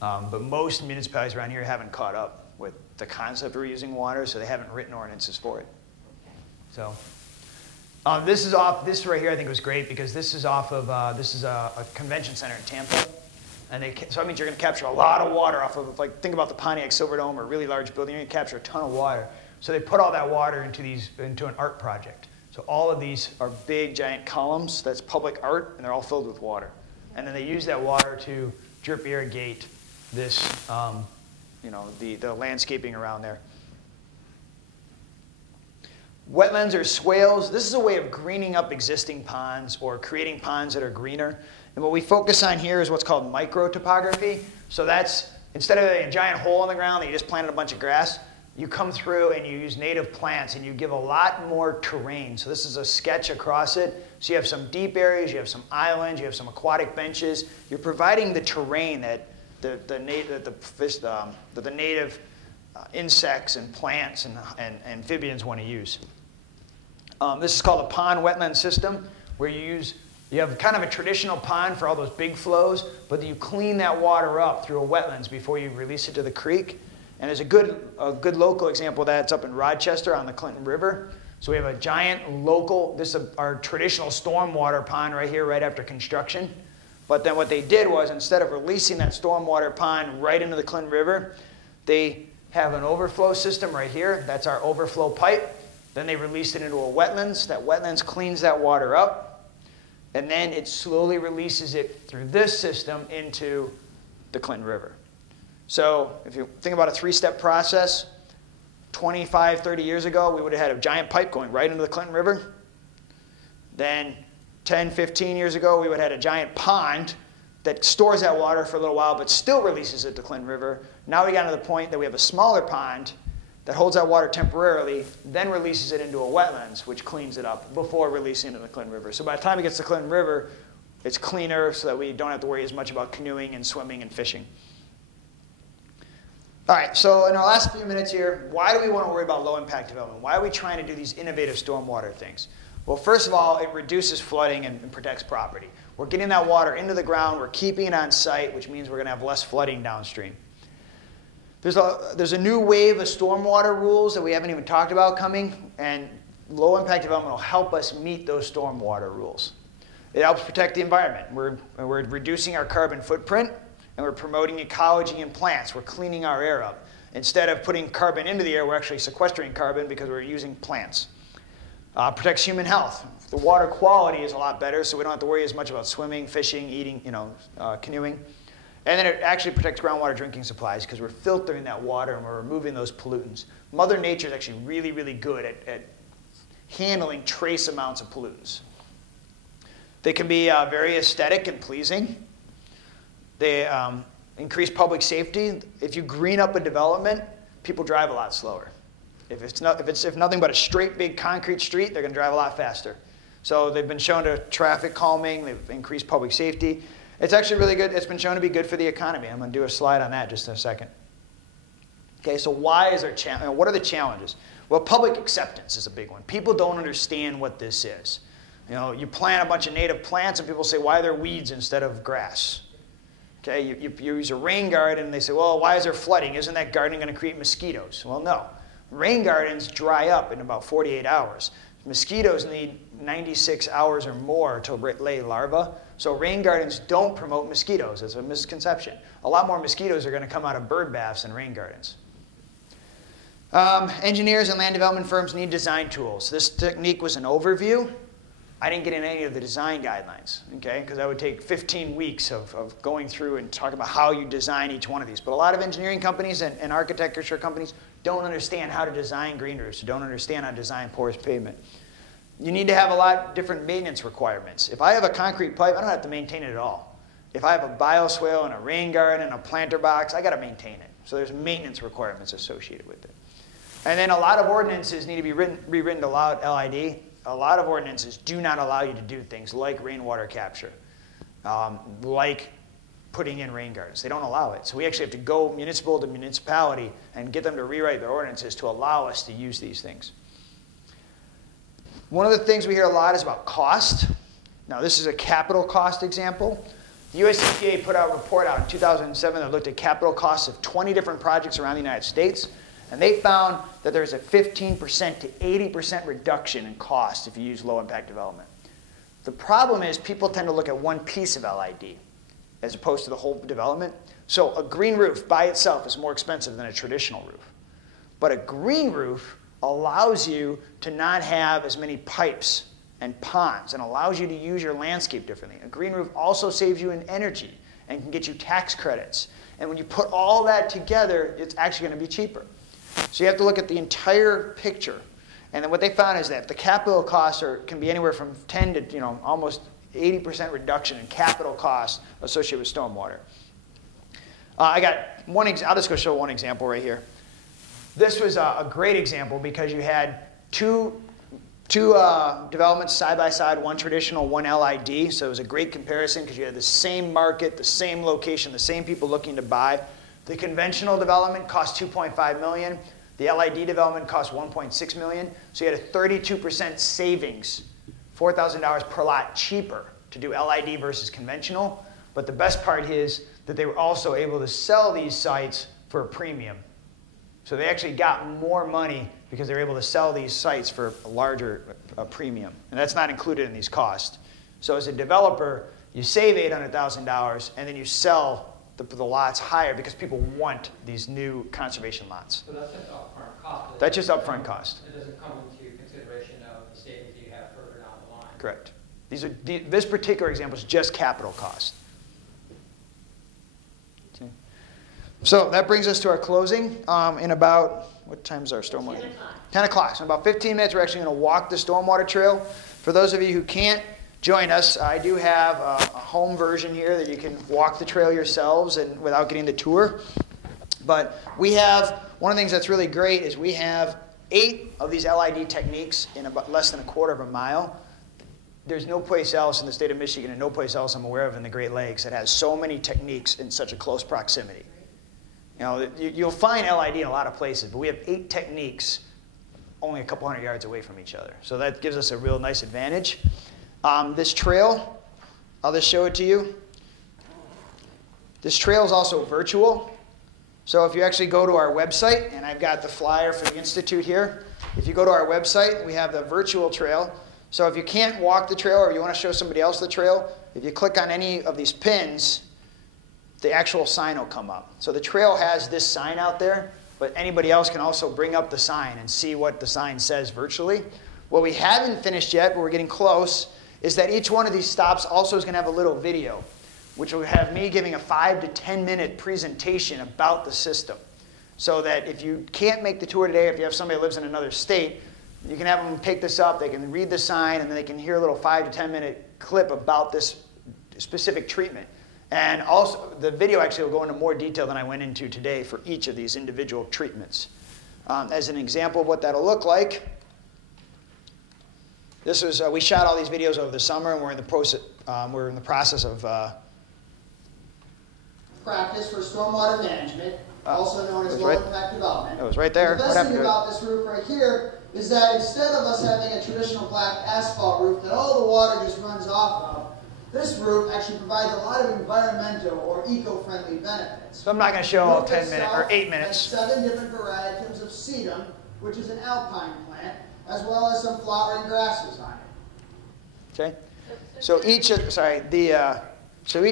but most municipalities around here haven't caught up with the concept of reusing water, so they haven't written ordinances for it. So this right here I think was great because this is off of, this is a convention center in Tampa. And so that means you're going to capture a lot of water off of, like, think about the Pontiac Silverdome or a really large building. You're going to capture a ton of water. So they put all that water into an art project. So all of these are big, giant columns. That's public art, and they're all filled with water. And then they use that water to drip irrigate this, the landscaping around there. Wetlands or swales. This is a way of greening up existing ponds or creating ponds that are greener. And what we focus on here is what's called microtopography. So that's, instead of a giant hole in the ground that you just planted a bunch of grass, you come through and you use native plants and you give a lot more terrain. So this is a sketch across it. So you have some deep areas, you have some islands, you have some aquatic benches. You're providing the terrain that the native insects and plants and amphibians want to use. This is called a pond wetland system, where you have kind of a traditional pond for all those big flows, but you clean that water up through a wetlands before you release it to the creek. And there's a good local example of that. It's up in Rochester on the Clinton River. So we have a giant local, this is our traditional stormwater pond right here, right after construction. But then what they did was, instead of releasing that stormwater pond right into the Clinton River, they have an overflow system right here. That's our overflow pipe. Then they released it into a wetlands. That wetlands cleans that water up. And then it slowly releases it through this system into the Clinton River. So if you think about a three-step process, 25, 30 years ago, we would have had a giant pipe going right into the Clinton River. Then 10, 15 years ago, we would have had a giant pond that stores that water for a little while but still releases it to Clinton River. Now we got to the point that we have a smaller pond that holds that water temporarily, then releases it into a wetlands, which cleans it up before releasing it to the Clinton River. So by the time it gets to the Clinton River, it's cleaner so that we don't have to worry as much about canoeing and swimming and fishing. All right, so in our last few minutes here, why do we want to worry about low-impact development? Why are we trying to do these innovative stormwater things? Well, first of all, it reduces flooding and protects property. We're getting that water into the ground. We're keeping it on site, which means we're going to have less flooding downstream. There's a new wave of stormwater rules that we haven't even talked about coming, and low-impact development will help us meet those stormwater rules. It helps protect the environment. We're reducing our carbon footprint, and we're promoting ecology in plants. We're cleaning our air up. Instead of putting carbon into the air, we're actually sequestering carbon because we're using plants. Protects human health. The water quality is a lot better, so we don't have to worry as much about swimming, fishing, eating, canoeing. And then it actually protects groundwater drinking supplies because we're filtering that water and we're removing those pollutants. Mother Nature is actually really, really good at handling trace amounts of pollutants. They can be very aesthetic and pleasing. They increase public safety. If you green up a development, people drive a lot slower. If nothing but a straight big concrete street, they're going to drive a lot faster. So they've been shown to traffic calming. They've increased public safety. It's actually really good. It's been shown to be good for the economy. I'm going to do a slide on that just in a second. Okay, so why is there what are the challenges? Well, public acceptance is a big one. People don't understand what this is. You plant a bunch of native plants and people say, why are there weeds instead of grass? Okay, you use a rain garden and they say, well, why is there flooding? Isn't that garden going to create mosquitoes? Well, no. Rain gardens dry up in about 48 hours. Mosquitoes need 96 hours or more to lay larvae. So rain gardens don't promote mosquitoes. It's a misconception. A lot more mosquitoes are going to come out of bird baths than rain gardens. Engineers and land development firms need design tools. This technique was an overview. I didn't get in any of the design guidelines, okay? Because that would take 15 weeks of going through and talking about how you design each one of these. But a lot of engineering companies and architecture companies don't understand how to design green roofs, don't understand how to design porous pavement. You need to have a lot of different maintenance requirements. If I have a concrete pipe, I don't have to maintain it at all. If I have a bioswale and a rain garden and a planter box, I got to maintain it. So there's maintenance requirements associated with it. And then a lot of ordinances need to be rewritten to allow LID. A lot of ordinances do not allow you to do things like rainwater capture, like putting in rain gardens. They don't allow it. So we actually have to go municipal to municipality and get them to rewrite their ordinances to allow us to use these things. One of the things we hear a lot is about cost. Now, this is a capital cost example. The US EPA put out a report out in 2007 that looked at capital costs of 20 different projects around the United States. And they found that there's a 15% to 80% reduction in cost if you use low-impact development. The problem is people tend to look at one piece of LID as opposed to the whole development. So a green roof by itself is more expensive than a traditional roof. But a green roof allows you to not have as many pipes and ponds and allows you to use your landscape differently. A green roof also saves you in energy and can get you tax credits. And when you put all that together, it's actually going to be cheaper. So you have to look at the entire picture. And then what they found is that the capital costs can be anywhere from 10 to almost 80% reduction in capital costs associated with stormwater. I got one. I'll just go show one example right here. This was a great example because you had two developments side by side, one traditional, one LID. So it was a great comparison because you had the same market, the same location, the same people looking to buy. The conventional development cost $2.5 million. The LID development cost $1.6 million. So you had a 32% savings, $4,000 per lot cheaper to do LID versus conventional. But the best part is that they were also able to sell these sites for a premium. So they actually got more money because they were able to sell these sites for a larger premium. And that's not included in these costs. So as a developer, you save $800,000 and then you sell the lots higher because people want these new conservation lots. So that's just upfront cost. That's just upfront cost. It doesn't come into consideration of the savings you have further down the line. Correct. This particular example is just capital cost. Okay. So that brings us to our closing in about, what time's our stormwater? 10 o'clock. 10 o'clock. So in about 15 minutes, we're actually going to walk the stormwater trail. For those of you who can't join us, I do have a home version here that you can walk the trail yourselves and without getting the tour. But we have, one of the things that's really great is we have 8 of these LID techniques in about less than a quarter of a mile. There's no place else in the state of Michigan and no place else I'm aware of in the Great Lakes that has so many techniques in such a close proximity. You know, you'll find LID in a lot of places, but we have 8 techniques only a couple hundred yards away from each other. So that gives us a real nice advantage. This trail, I'll just show it to you. This trail is also virtual. So if you actually go to our website, and I've got the flyer for the Institute here. If you go to our website, we have the virtual trail. So if you can't walk the trail or you want to show somebody else the trail, if you click on any of these pins, the actual sign will come up. So the trail has this sign out there, but anybody else can also bring up the sign and see what the sign says virtually. What we haven't finished yet, but we're getting close, is that each one of these stops also is going to have a little video, which will have me giving a 5 to 10 minute presentation about the system. So that if you can't make the tour today, if you have somebody who lives in another state, you can have them pick this up, they can read the sign, and then they can hear a little 5 to 10 minute clip about this specific treatment. And also, the video actually will go into more detail than I went into today for each of these individual treatments. As an example of what that'll look like, this was, we shot all these videos over the summer, and we're in the process of practice for stormwater management, also known as low-impact development. It was right there. The best thing about this roof right here is that instead of us having a traditional black asphalt roof that all the water just runs off of, this roof actually provides a lot of environmental or eco-friendly benefits. So I'm not going to show all 10 minutes or 8 minutes. Has 7 different varieties of sedum, which is an alpine plant, as well as some flowering grasses on it. Okay. So each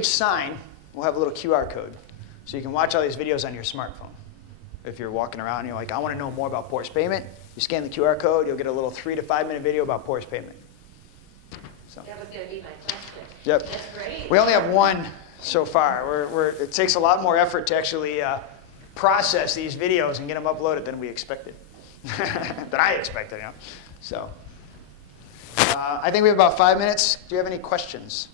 sign will have a little QR code, so you can watch all these videos on your smartphone. If you're walking around and you're like, I want to know more about porous pavement, you scan the QR code, you'll get a little 3 to 5 minute video about porous pavement. So. That was going to be my question. Yep. That's great. We only have one so far. It takes a lot more effort to actually process these videos and get them uploaded than we expected, than I expected. You know? So I think we have about 5 minutes. Do you have any questions?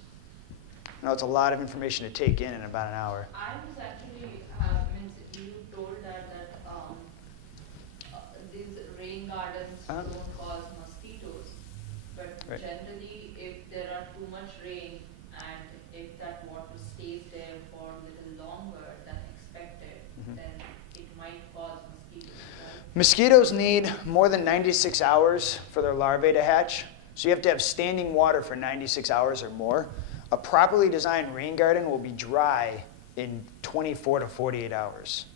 I know it's a lot of information to take in about an hour. I was actually, you told that these rain gardens don't cause mosquitoes, but Right. generally if there are too much rain and if that water stays there for a little longer than expected, then it might cause mosquitoes. Right? Mosquitoes need more than 96 hours for their larvae to hatch. So you have to have standing water for 96 hours or more. A properly designed rain garden will be dry in 24 to 48 hours.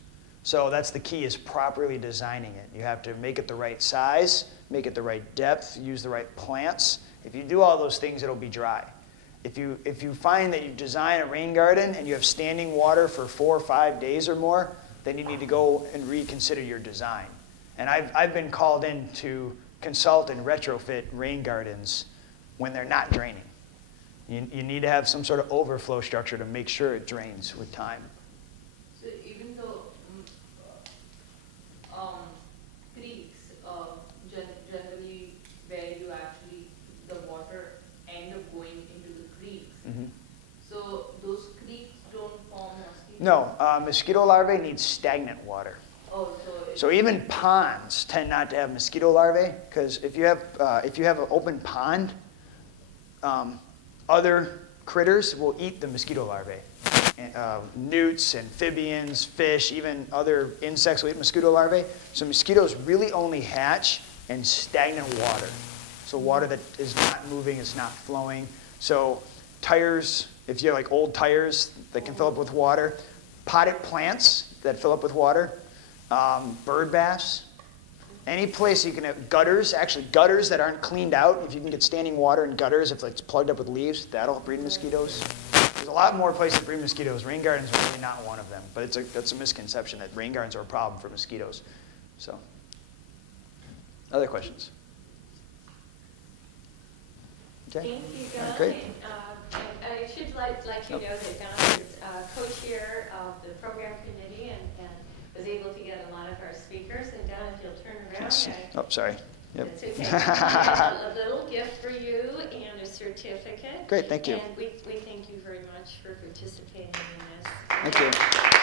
So that's the key, is properly designing it. You have to make it the right size, make it the right depth, use the right plants. If you do all those things, it'll be dry. If you find that you design a rain garden and you have standing water for 4 or 5 days or more, then you need to go and reconsider your design. And I've been called in to consult and retrofit rain gardens when they're not draining. You need to have some sort of overflow structure to make sure it drains with time. So even though creeks, generally where you actually, the water end up going into the creeks, so those creeks don't form mosquitoes? No, mosquito larvae need stagnant water. Oh, So even ponds tend not to have mosquito larvae, because if you have an open pond, other critters will eat the mosquito larvae. Newts, amphibians, fish, even other insects will eat mosquito larvae. So mosquitoes really only hatch in stagnant water. So water that is not moving, it's not flowing. So tires, if you have like old tires that can fill up with water, potted plants that fill up with water, bird baths, any place you can have gutters, actually gutters that aren't cleaned out. If you can get standing water in gutters, if it's plugged up with leaves, that'll breed mosquitoes. There's a lot more places to breed mosquitoes. Rain gardens are really not one of them, but that's a misconception that rain gardens are a problem for mosquitoes. So, other questions? Okay. Thank you, John. Great. And I should let you know that John is co-chair of the program committee, and was able to get a lot of our speakers. And Don, if you'll turn around, Yes. Oh, sorry. Yep. it's okay. A little gift for you and a certificate. Great, thank you. And we thank you very much for participating in this. Thank you.